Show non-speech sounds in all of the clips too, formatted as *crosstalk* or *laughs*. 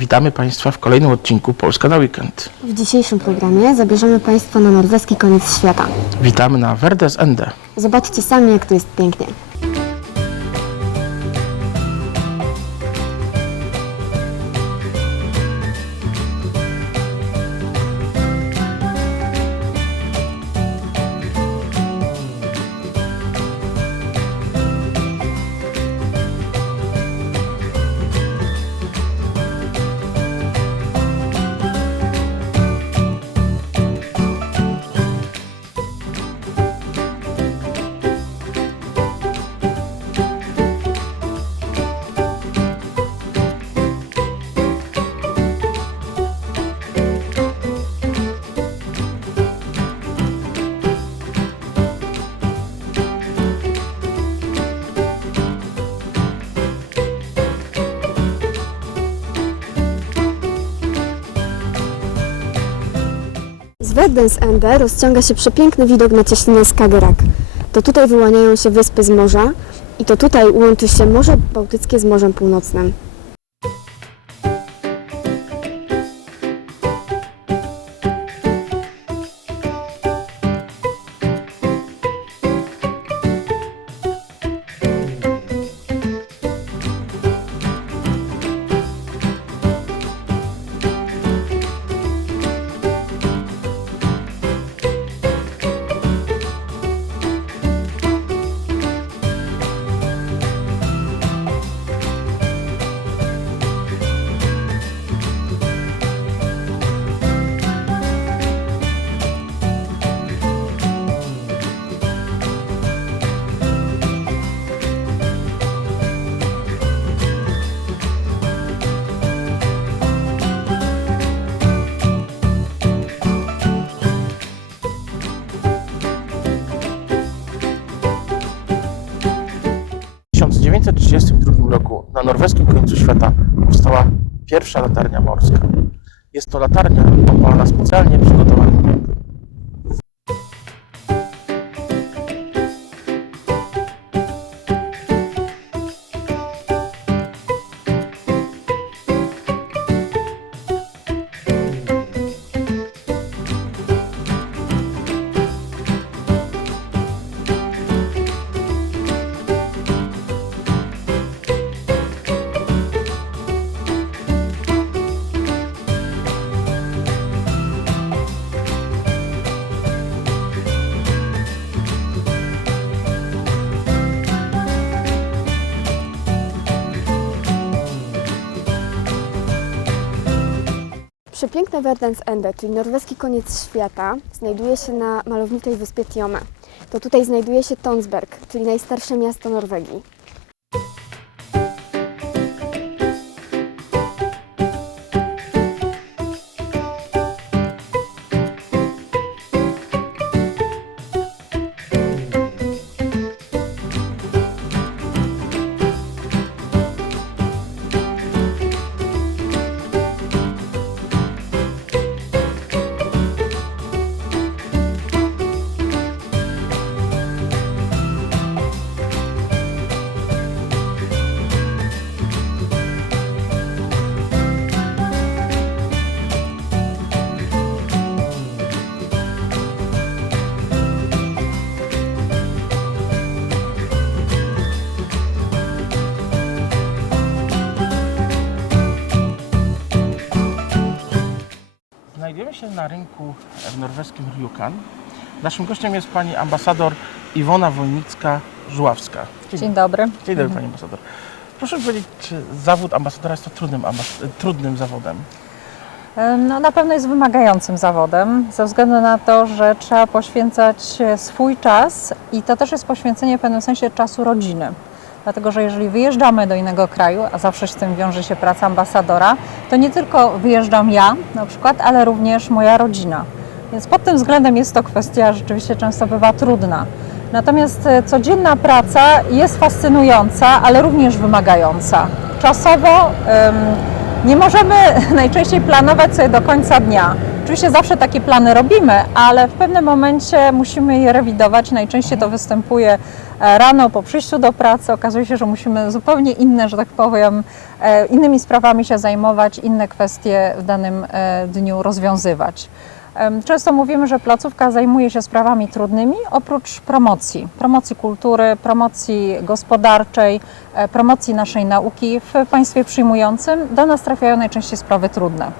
Witamy Państwa w kolejnym odcinku Polska na weekend. W dzisiejszym programie zabierzemy Państwa na norweski koniec świata. Witamy na Verdes Ende. Zobaczcie sami, jak tu jest pięknie. Z Ende rozciąga się przepiękny widok na cieśninę Skagerrak. To tutaj wyłaniają się wyspy z morza i to tutaj łączy się Morze Bałtyckie z Morzem Północnym. Norweskim końcu świata powstała pierwsza latarnia morska. Jest to latarnia opalana specjalnie przygotowanym Przepiękne Verdens Ende, czyli norweski koniec świata, znajduje się na malowniczej wyspie Tiome. To tutaj znajduje się Tonsberg, czyli najstarsze miasto Norwegii. Znajdujemy się na rynku w norweskim Rjukan. Naszym gościem jest pani ambasador Iwona Wojnicka-Żuławska. Dzień dobry. Dzień dobry pani ambasador. Proszę powiedzieć, czy zawód ambasadora jest to trudnym, ambas- trudnym zawodem? No, na pewno jest wymagającym zawodem, ze względu na to, że trzeba poświęcać swój czas i to też jest poświęcenie w pewnym sensie czasu rodziny. Dlatego, że jeżeli wyjeżdżamy do innego kraju, a zawsze z tym wiąże się praca ambasadora, to nie tylko wyjeżdżam ja na przykład, ale również moja rodzina. Więc pod tym względem jest to kwestia rzeczywiście często bywa trudna. Natomiast e, codzienna praca jest fascynująca, ale również wymagająca. Czasowo em, nie możemy *laughs* najczęściej planować sobie do końca dnia. Oczywiście zawsze takie plany robimy, ale w pewnym momencie musimy je rewidować. Najczęściej to występuje e, rano po przyjściu do pracy. Okazuje się, że musimy zupełnie inne, że tak powiem, e, innymi sprawami się zajmować, inne kwestie w danym e, dniu rozwiązywać. Często mówimy, że placówka zajmuje się sprawami trudnymi, oprócz promocji, promocji kultury, promocji gospodarczej, promocji naszej nauki w państwie przyjmującym. Do nas trafiają najczęściej sprawy trudne.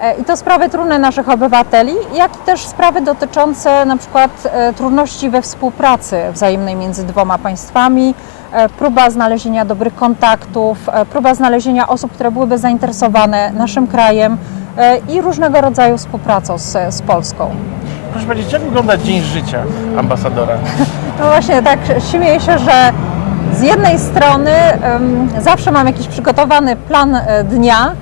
E, I to sprawy trudne naszych obywateli, jak i też sprawy dotyczące na przykład e, trudności we współpracy wzajemnej między dwoma państwami, e, próba znalezienia dobrych kontaktów, próba znalezienia osób, które byłyby zainteresowane naszym krajem i różnego rodzaju współpracą z, z Polską. Proszę powiedzieć, jak wygląda dzień życia ambasadora? *laughs* No właśnie, tak śmieję się, że z jednej strony em, zawsze mam jakiś przygotowany plan dnia,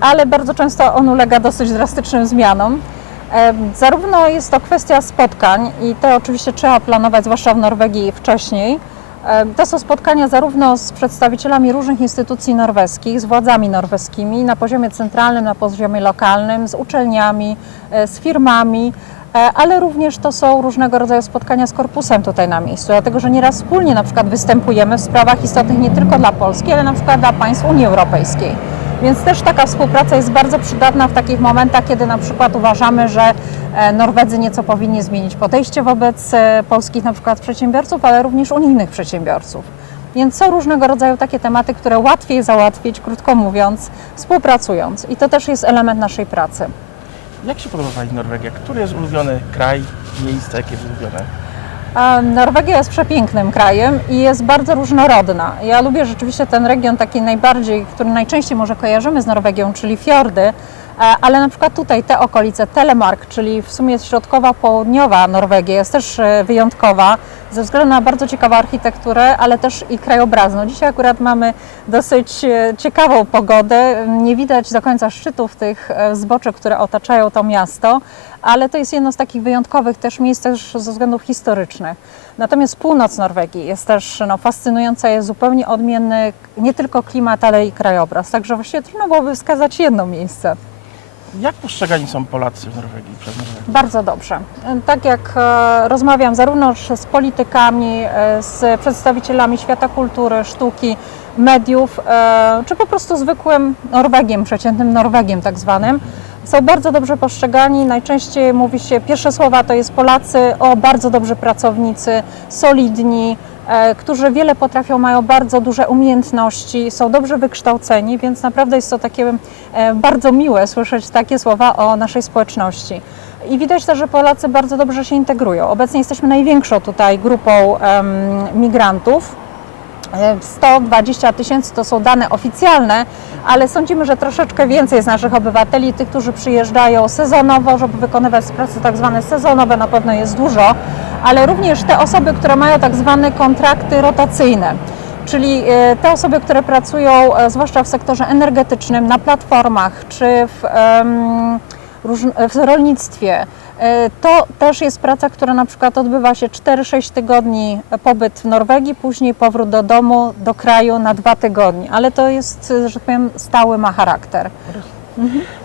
ale bardzo często on ulega dosyć drastycznym zmianom. E, Zarówno jest to kwestia spotkań i te oczywiście trzeba planować, zwłaszcza w Norwegii wcześniej. E, To są spotkania zarówno z przedstawicielami różnych instytucji norweskich, z władzami norweskimi na poziomie centralnym, na poziomie lokalnym, z uczelniami, e, z firmami, e, ale również to są różnego rodzaju spotkania z korpusem tutaj na miejscu, dlatego że nieraz wspólnie na przykład występujemy w sprawach istotnych nie tylko dla Polski, ale na przykład dla państw Unii Europejskiej. Więc też taka współpraca jest bardzo przydatna w takich momentach, kiedy na przykład uważamy, że e, Norwedzy nieco powinni zmienić podejście wobec e, polskich na przykład przedsiębiorców, ale również unijnych przedsiębiorców. Więc są różnego rodzaju takie tematy, które łatwiej załatwić, krótko mówiąc, współpracując. I to też jest element naszej pracy. Jak się podoba Pani Norwegia? Który jest ulubiony kraj, miejsce jakie jest ulubione? Norwegia jest przepięknym krajem i jest bardzo różnorodna. Ja lubię rzeczywiście ten region taki najbardziej, który najczęściej może kojarzymy z Norwegią, czyli fiordy, ale na przykład tutaj te okolice, Telemark, czyli w sumie środkowa, południowa Norwegia jest też e, wyjątkowa ze względu na bardzo ciekawą architekturę, ale też i krajobrazną. Dzisiaj akurat mamy dosyć e, ciekawą pogodę. Nie widać do końca szczytów tych e, zboczy, które otaczają to miasto, ale to jest jedno z takich wyjątkowych też miejsc też ze względów historycznych. Natomiast północ Norwegii jest też no, fascynująca, jest zupełnie odmienny nie tylko klimat, ale i krajobraz. Także właściwie trudno byłoby wskazać jedno miejsce. Jak postrzegani są Polacy w Norwegii przez Norwegię? Bardzo dobrze. Tak jak e, rozmawiam zarówno z politykami, e, z przedstawicielami świata kultury, sztuki, mediów, e, czy po prostu zwykłym Norwegiem, przeciętnym Norwegiem tak zwanym, są bardzo dobrze postrzegani. Najczęściej mówi się, pierwsze słowa to jest Polacy, o bardzo dobrzy pracownicy, solidni, którzy wiele potrafią, mają bardzo duże umiejętności, są dobrze wykształceni, więc naprawdę jest to takie e, bardzo miłe słyszeć takie słowa o naszej społeczności. I widać też, że Polacy bardzo dobrze się integrują. Obecnie jesteśmy największą tutaj grupą migrantów. E, 120 tysięcy to są dane oficjalne, ale sądzimy, że troszeczkę więcej z naszych obywateli, tych, którzy przyjeżdżają sezonowo, żeby wykonywać prace tak zwane sezonowe, na pewno jest dużo, ale również te osoby, które mają tak zwane kontrakty rotacyjne. Czyli e, te osoby, które pracują e, zwłaszcza w sektorze energetycznym, na platformach czy w, w rolnictwie, e, to też jest praca, która na przykład odbywa się 4-6 tygodni pobyt w Norwegii, później powrót do domu, do kraju na dwa tygodnie, ale to jest, że tak powiem, stały ma charakter.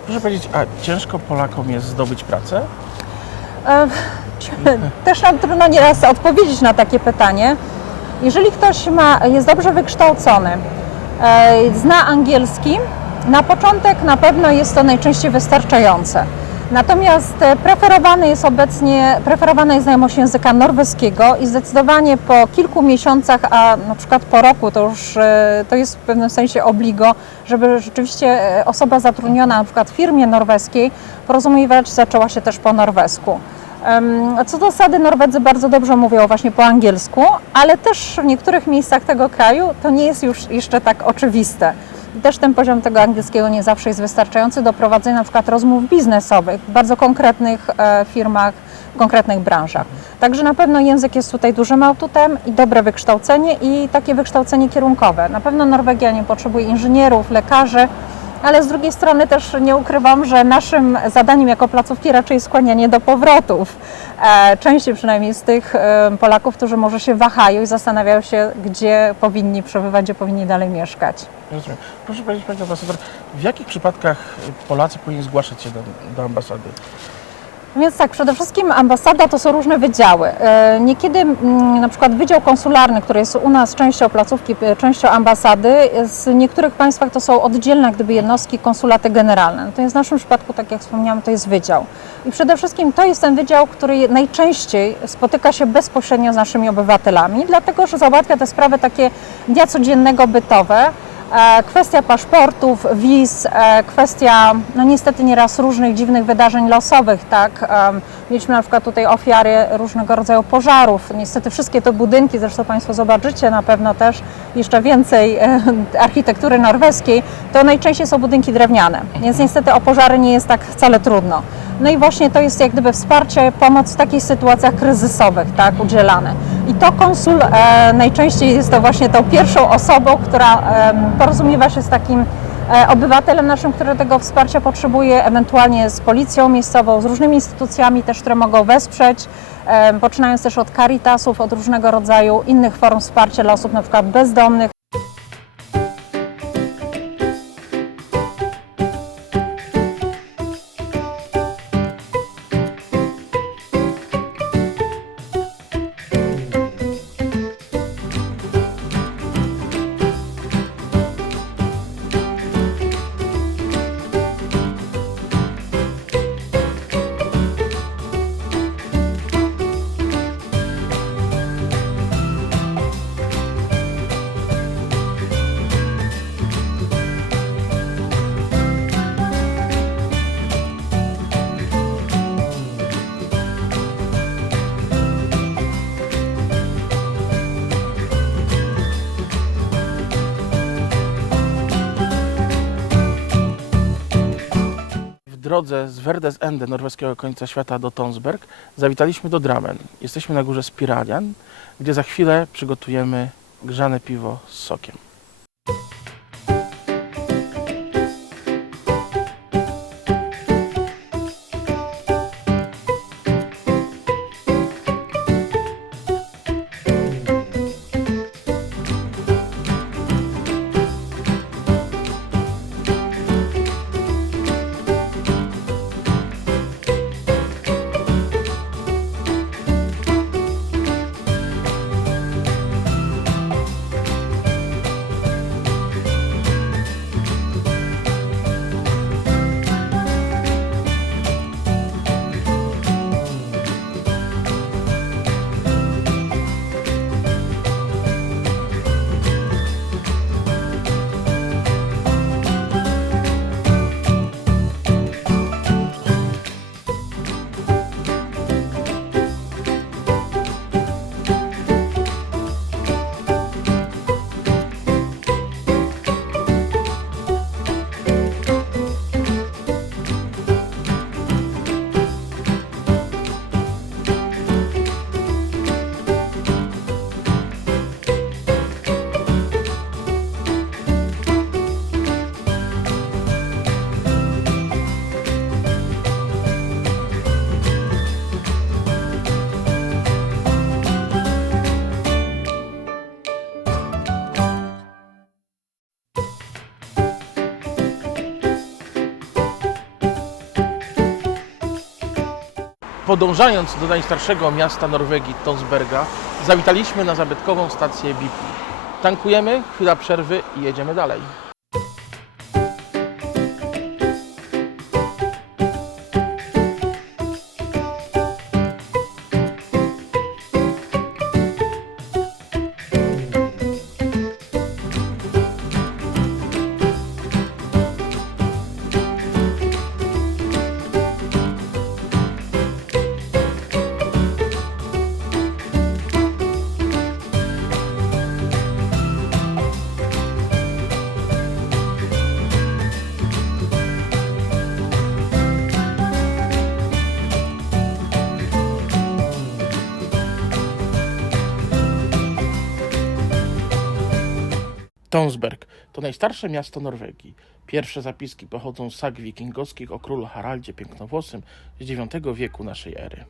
Proszę powiedzieć, a ciężko Polakom jest zdobyć pracę? *laughs* Też nam trudno nieraz odpowiedzieć na takie pytanie. Jeżeli ktoś ma, jest dobrze wykształcony, zna angielski, na początek na pewno jest to najczęściej wystarczające. Natomiast e, preferowany jest obecnie, preferowana jest znajomość języka norweskiego i zdecydowanie po kilku miesiącach, a na przykład po roku, to już e, to jest w pewnym sensie obligo, żeby rzeczywiście e, osoba zatrudniona na przykład w firmie norweskiej porozumiewać zaczęła się też po norwesku. Co do zasady Norwedzy bardzo dobrze mówią właśnie po angielsku, ale też w niektórych miejscach tego kraju to nie jest już jeszcze tak oczywiste. Też ten poziom tego angielskiego nie zawsze jest wystarczający do prowadzenia na przykład rozmów biznesowych w bardzo konkretnych e, firmach, w konkretnych branżach. Także na pewno język jest tutaj dużym atutem i dobre wykształcenie i takie wykształcenie kierunkowe. Na pewno Norwegia nie potrzebuje inżynierów, lekarzy, ale z drugiej strony też nie ukrywam, że naszym zadaniem jako placówki raczej skłanianie do powrotów. E, Częściej przynajmniej z tych e, Polaków, którzy może się wahają i zastanawiają się, gdzie powinni przebywać, gdzie powinni dalej mieszkać. Rozumiem. Proszę powiedzieć, Panie Ambasador, w jakich przypadkach Polacy powinni zgłaszać się do, do ambasady? Więc tak, przede wszystkim ambasada to są różne wydziały. E, Niekiedy mm, na przykład wydział konsularny, który jest u nas częścią placówki, e, częścią ambasady, z niektórych państwach to są oddzielne gdyby jednostki konsulaty generalne. Natomiast w naszym przypadku, tak jak wspomniałam, to jest wydział. I przede wszystkim to jest ten wydział, który najczęściej spotyka się bezpośrednio z naszymi obywatelami, dlatego że załatwia te sprawy takie dnia codziennego, bytowe. E, Kwestia paszportów, wiz, e, kwestia no niestety nieraz różnych dziwnych wydarzeń losowych, tak. Mieliśmy na przykład tutaj ofiary różnego rodzaju pożarów. Niestety wszystkie te budynki, zresztą Państwo zobaczycie na pewno też jeszcze więcej e, architektury norweskiej, to najczęściej są budynki drewniane, więc niestety o pożary nie jest tak wcale trudno. No i właśnie to jest jak gdyby wsparcie, pomoc w takich sytuacjach kryzysowych, tak, udzielane. I to konsul e, najczęściej jest to właśnie tą pierwszą osobą, która em, porozumiewa się z takim e, obywatelem naszym, który tego wsparcia potrzebuje, ewentualnie z policją miejscową, z różnymi instytucjami też, które mogą wesprzeć, em, poczynając też od caritasów, od różnego rodzaju innych form wsparcia dla osób na przykład bezdomnych. Drodze z Verdes Ende, norweskiego końca świata, do Tonsberg, zawitaliśmy do Drammen. Jesteśmy na górze Spiralian, gdzie za chwilę przygotujemy grzane piwo z sokiem. Podążając do najstarszego miasta Norwegii, Tonsberga, zawitaliśmy na zabytkową stację BP. Tankujemy, chwila przerwy i jedziemy dalej. Tonsberg to najstarsze miasto Norwegii. Pierwsze zapiski pochodzą z sag wikingowskich o królu Haraldzie Pięknowłosym z IX wieku naszej ery.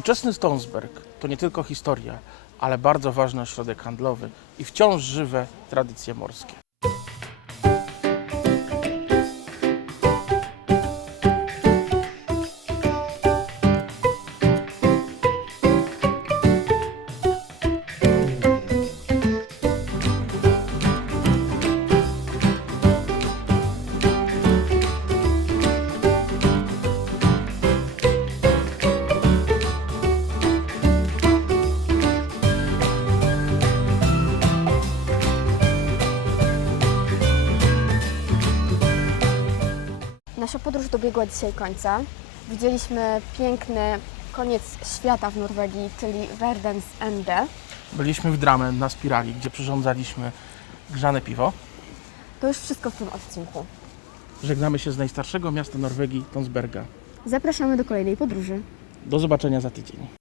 Ówczesny Stonsberg to nie tylko historia, ale bardzo ważny ośrodek handlowy i wciąż żywe tradycje morskie. Podróż dobiegła dzisiaj końca. Widzieliśmy piękny koniec świata w Norwegii, czyli Verdens Ende. Byliśmy w Drammen na spirali, gdzie przyrządzaliśmy grzane piwo. To już wszystko w tym odcinku. Żegnamy się z najstarszego miasta Norwegii, Tonsberga. Zapraszamy do kolejnej podróży. Do zobaczenia za tydzień.